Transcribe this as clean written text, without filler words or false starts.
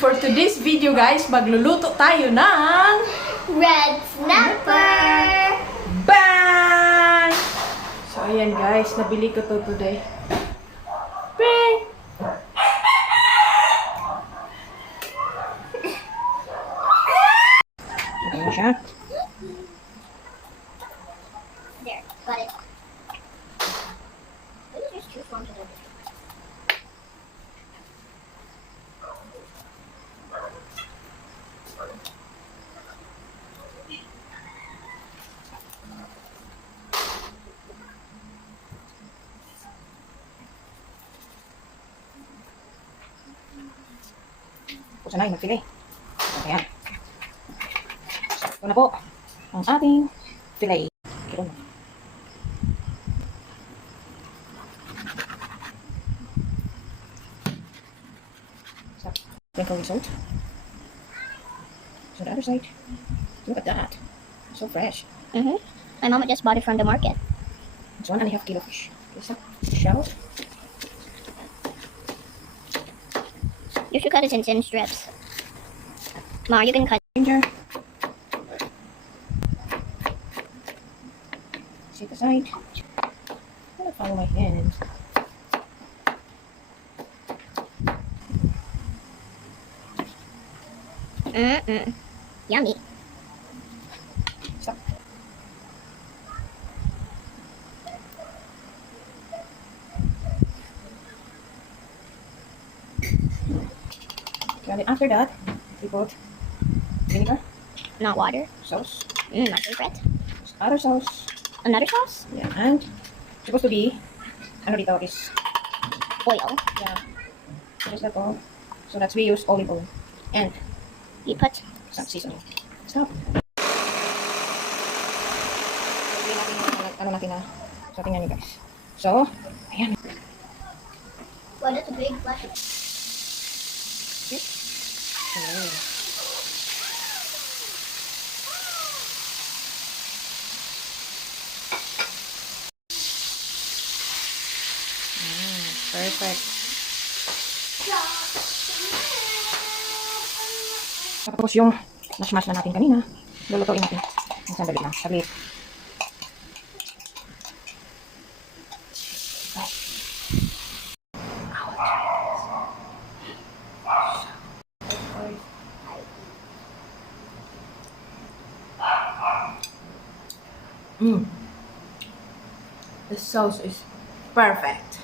for today's video guys, magluluto tayo ng red snapper! bang! So ayan guys, nabili ko to today. Bang! Ayan siya. There, got it. Just choose one to do. Kung sanay, magpili. Ayan. Ito na po ang ating fillet. Ito na. Stop. Sprinkle with salt. So the other side. Look at that. So fresh. My mama just bought it from the market. It's 1.5 kilo fish. Is that shell? You should cut it in thin strips. Ma, you can cut. Ginger. Set aside. I'm gonna follow my hands. Yummy. Stop. And after that, we put vinegar, Not water. sauce, My favorite. other sauce, Another sauce? yeah, and supposed to be, ano dito is, Oil. yeah, just that all. So that's we use olive oil and You put. some seasoning. Stop. Ano natin na, so tingnan nyo guys. So, ayan. What is a big flash? Ayan. Perfect. Tapos yung mash-mash na natin kanina, lulutuin natin. Ang sandali lang, saglit. The sauce is perfect.